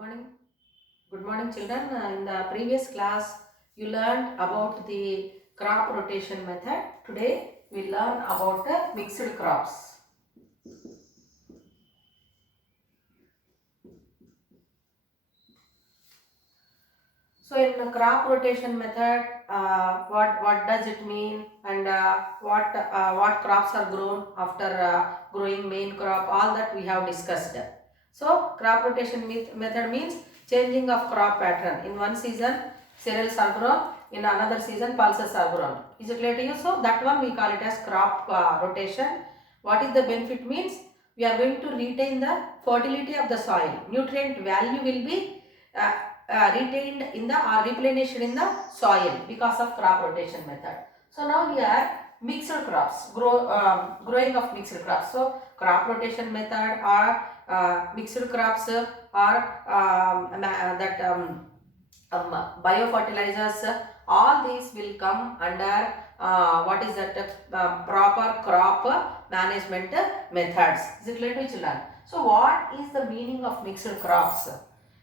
morning. Good morning, children. In the previous class, you learned about the crop rotation method. Today, we learn about the mixed crops. So, in the crop rotation method, what does it mean, and what crops are grown after growing main crop? All that we have discussed. So, crop rotation method means changing of crop pattern. In one season, cereals are grown. In another season, pulses are grown. Is it clear to you? So, that one we call it as crop rotation. What is the benefit means? We are going to retain the fertility of the soil. Nutrient value will be retained in the or replenished in the soil because of crop rotation method. So now here mixed crops, growing of mixed crops. So crop rotation method or mixed crops or biofertilizers, all these will come under what is that proper crop management methods. Is it clear to children? So what is the meaning of mixed crops?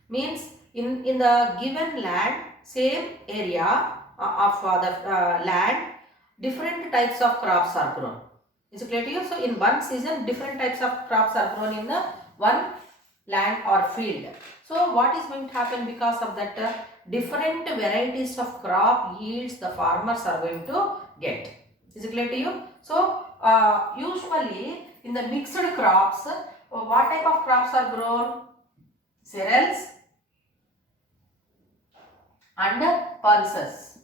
Means in the given land, same area of the land, different types of crops are grown. Is it clear to you? So in one season, different types of crops are grown in the one land or field. So what is going to happen because of that? Different varieties of crop yields the farmers are going to get. Is it clear to you? So usually in the mixed crops, what type of crops are grown? Cereals and pulses.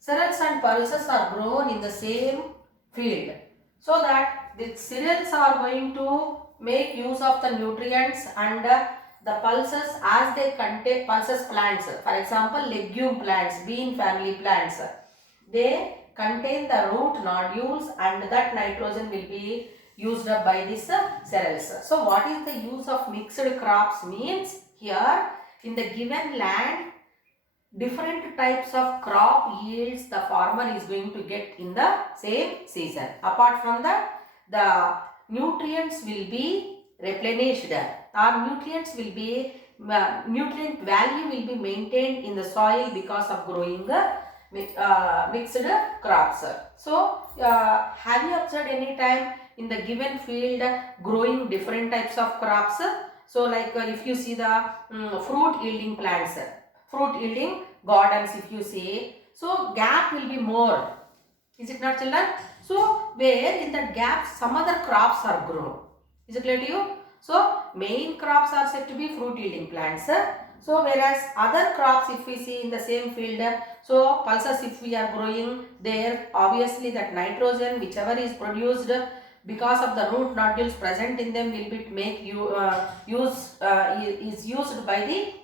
Cereals and pulses are grown in the same field, so that the cereals are going to make use of the nutrients, and the pulses, as they contain pulses plants, for example legume plants, bean family plants, they contain the root nodules, and that nitrogen will be used up by these cereals. So what is the use of mixed crops means? Here in the given land, different types of crop yields the farmer is going to get in the same season. Apart from that, the nutrients will be replenished, or nutrients will be nutrient value will be maintained in the soil because of growing mixed crops. So have you observed any time in the given field growing different types of crops? So like if you see the fruit yielding plants, fruit yielding gardens, if you see, so gap will be more. Is it not, children? So where in that gap some other crops are grown. Is it clear to you? So main crops are said to be fruit yielding plants. So whereas other crops, if we see in the same field, so pulses if we are growing there, obviously that nitrogen whichever is produced because of the root nodules present in them will be make you is used by the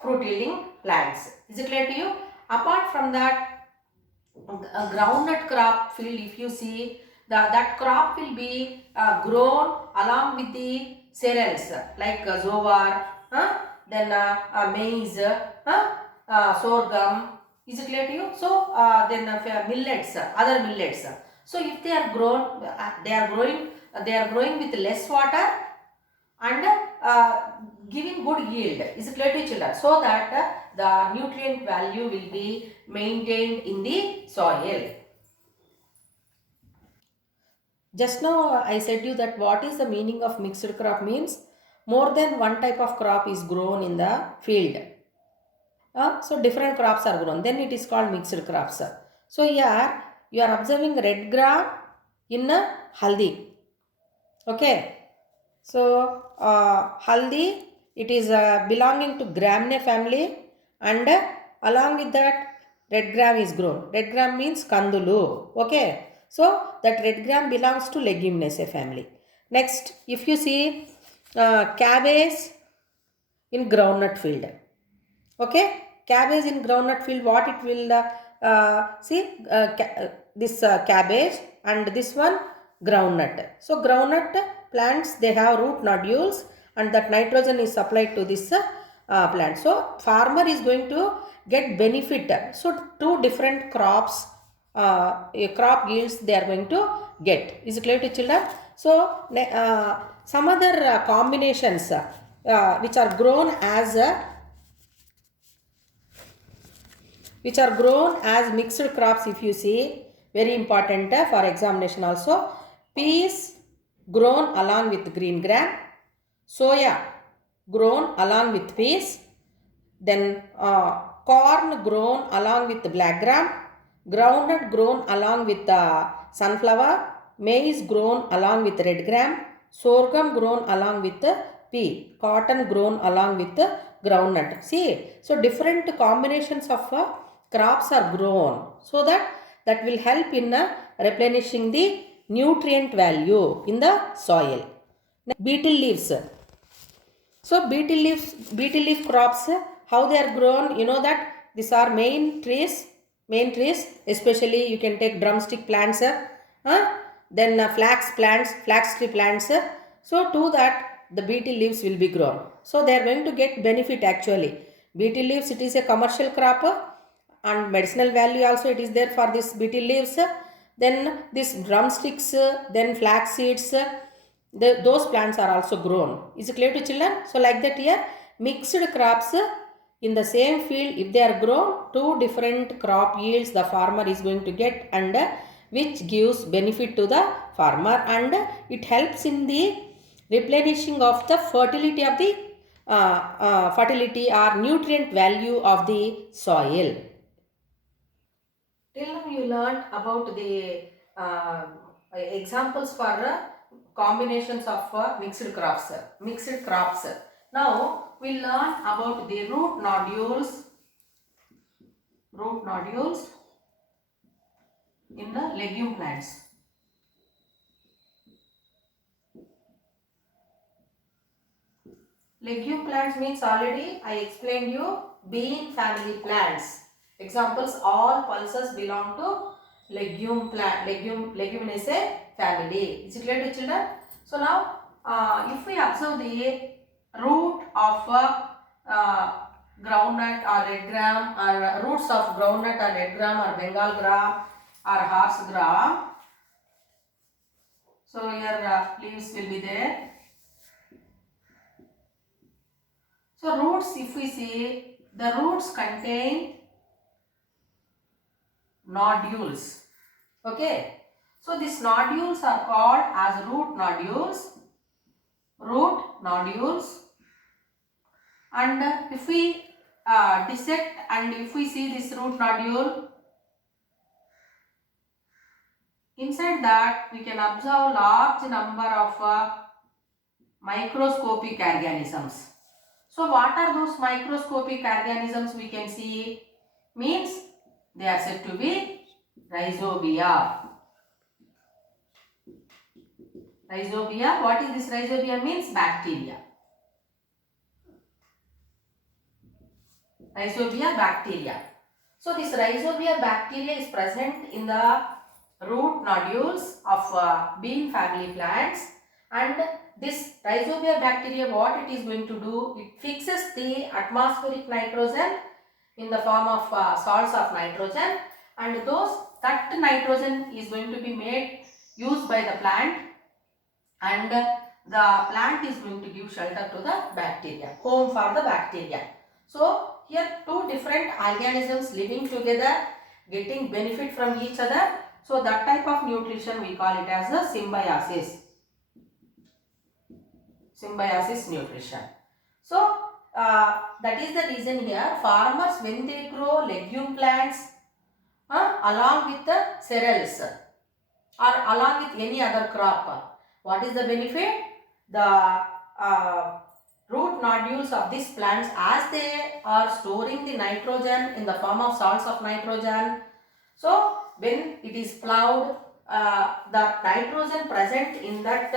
fruit yielding plants. Is it clear to you? Apart from that, a groundnut crop field, if you see, that crop will be grown along with the cereals like jowar, then maize, sorghum. Is it clear to you? So then millets, other millets. So if they are grown, they are growing with less water and giving good yield. Is it clear to children? So that the nutrient value will be maintained in the soil. Just now I said you that what is the meaning of mixed crop means more than one type of crop is grown in the field. So different crops are grown, then it is called mixed crops. So here you are observing red gram in haldi. Okay. So haldi, it is belonging to Gramineae family, and along with that red gram is grown. Red gram means kandulu. Okay. So that red gram belongs to Legumineaceae family. Next, if you see cabbage in groundnut field. Okay. Cabbage in groundnut field, what it will see this cabbage and this one groundnut. So groundnut plants, they have root nodules, and that nitrogen is supplied to this plant. So farmer is going to get benefit. So two different crops, crop yields they are going to get. Is it clear to children? So some other combinations. which are grown as mixed crops. If you see, very important for examination also. Peas grown along with green gram, soya grown along with peas, then corn grown along with black gram, groundnut grown along with sunflower, maize grown along with red gram, sorghum grown along with pea, cotton grown along with groundnut. See, so different combinations of crops are grown, so that will help in replenishing the nutrient value in the soil. Beetle leaves. So beetle leaf crops, how they are grown, you know that these are main trees, especially you can take drumstick plants, then flax tree plants. So to that the beetle leaves will be grown. So they are going to get benefit actually. Beetle leaves, it is a commercial crop and medicinal value also it is there for this beetle leaves. Then this drumsticks, then flax seeds, those plants are also grown. Is it clear to children? So like that here, mixed crops in the same field, if they are grown, two different crop yields the farmer is going to get, and which gives benefit to the farmer, and it helps in the replenishing of the fertility of the fertility or nutrient value of the soil. Till now you learned about the examples for combinations of mixed crops. Now we learn about the root nodules in the legume plants. Legume plants means already I explained you bean family plants. Examples, all pulses belong to leguminaceae family. Is it clear to children? So now if we observe the root of groundnut or red gram, or roots of groundnut or red gram or Bengal gram or horse gram. So here leaves will be there. So roots, if we see, the roots contain nodules. Okay. So these nodules are called as root nodules. And if we dissect and if we see this root nodule, inside that we can observe large number of microscopic organisms. So what are those microscopic organisms we can see? Means they are said to be rhizobia. Rhizobia, what is this rhizobia? Means bacteria. Rhizobia bacteria. So this rhizobia bacteria is present in the root nodules of bean family plants, and this rhizobia bacteria, what it is going to do, it fixes the atmospheric nitrogen in the form of salts of nitrogen, and that nitrogen is going to be used by the plant, and the plant is going to give shelter to the bacteria, home for the bacteria. So here two different organisms living together, getting benefit from each other. So that type of nutrition we call it as a symbiosis. Symbiosis nutrition. So that is the reason here farmers, when they grow legume plants along with the cereals or along with any other crop, what is the benefit? The root nodules of these plants, as they are storing the nitrogen in the form of salts of nitrogen. So when it is plowed, the nitrogen present in that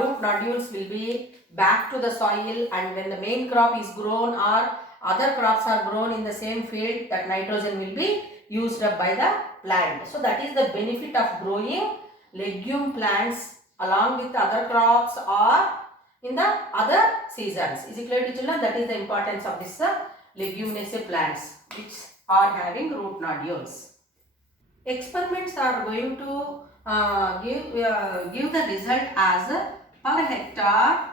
root nodules will be back to the soil, and when the main crop is grown or other crops are grown in the same field, that nitrogen will be used up by the plant. So that is the benefit of growing legume plants along with other crops or in the other seasons. Is it clear to children? That is the importance of this leguminaceae plants which are having root nodules. Experiments are going to give the result as per hectare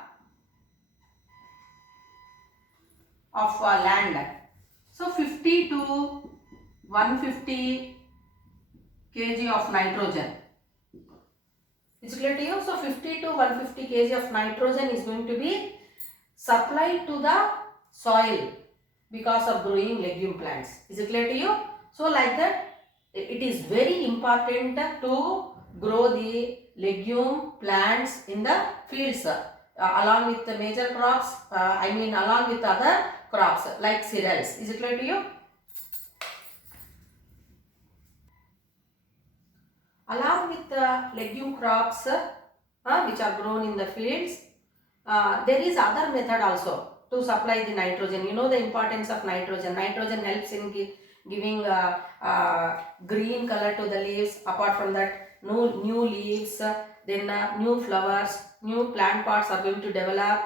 of land. So 50 to 150 kg of nitrogen. Is it clear to you? So 50 to 150 kg of nitrogen is going to be supplied to the soil because of growing legume plants. Is it clear to you? So like that, it is very important to grow the legume plants in the fields along with the major crops, along with other crops like cereals. Is it clear to you? Along with the legume crops which are grown in the fields, there is other method also to supply the nitrogen. You know the importance of nitrogen. Nitrogen helps in giving green color to the leaves. Apart from that, new leaves, then new flowers, new plant parts are going to develop.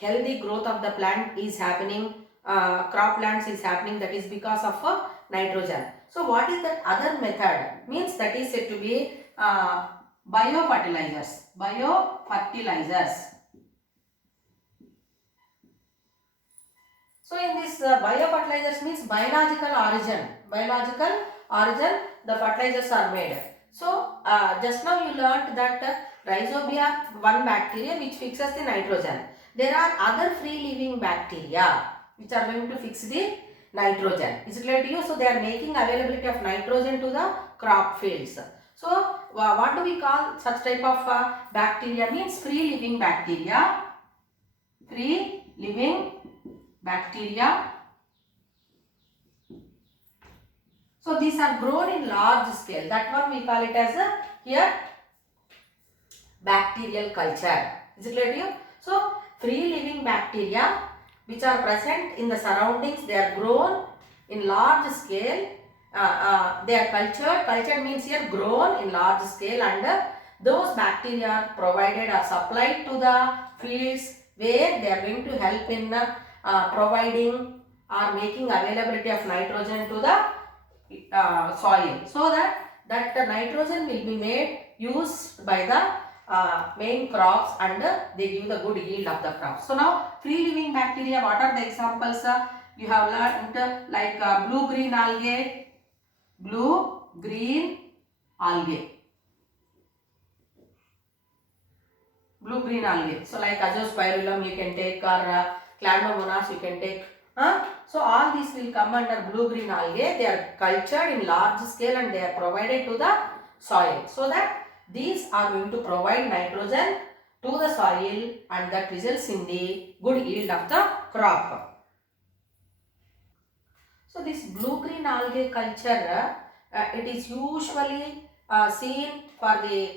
Healthy growth of the plant is happening. Crop plants is happening. That is because of nitrogen. So what is that other method? Means that is said to be biofertilizers. Biofertilizers. So in this biofertilizers means biological origin. Biological origin, the fertilizers are made. So just now you learnt that rhizobia, one bacteria which fixes the nitrogen. There are other free living bacteria which are going to fix the nitrogen. Is it clear to you? So they are making availability of nitrogen to the crop fields. So what do we call such type of bacteria? Means free living bacteria. Free living bacteria. So these are grown in large scale. That one we call it as here bacterial culture. Is it clear to you? So free living bacteria which are present in the surroundings, they are grown in large scale. They are cultured. Cultured means here grown in large scale, and those bacteria are provided or supplied to the fields where they are going to help in providing or making availability of nitrogen to the soil, so that the nitrogen will be made used by the main crops, and they give the good yield of the crops. So now free living bacteria, what are the examples? You have learned like blue-green algae. Blue-green algae. Blue-green algae. So like azospirillum you can take, or Chlamydomonas you can take. So all these will come under blue-green algae. They are cultured in large scale and they are provided to the soil, so that these are going to provide nitrogen to the soil, and that results in the good yield of the crop. So this blue-green algae culture, it is usually seen for the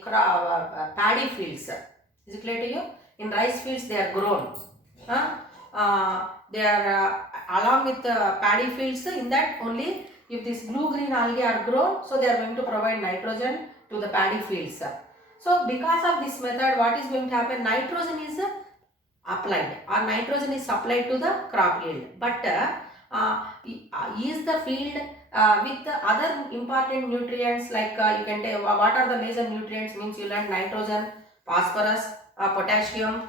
paddy fields. Is it clear to you? In rice fields they are grown. They are along with the paddy fields. In that only, if this blue-green algae are grown, so they are going to provide nitrogen to the paddy fields. So because of this method, what is going to happen? Nitrogen is applied, or nitrogen is supplied to the crop yield. But is the field with the other important nutrients, like you can take what are the major nutrients? Means you learn nitrogen, phosphorus, potassium.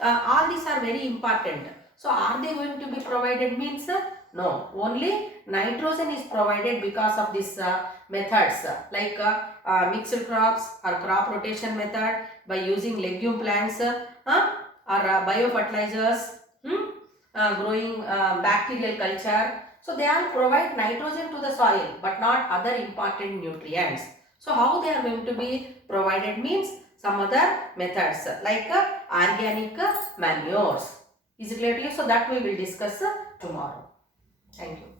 All these are very important. So are they going to be provided? Means no, only nitrogen is provided because of these methods like mixed crops or crop rotation method, by using legume plants, or biofertilizers, growing bacterial culture. So they all provide nitrogen to the soil but not other important nutrients. So how they are going to be provided? Means some other methods like organic manures. Is it clear to you? So that we will discuss tomorrow. Thank you.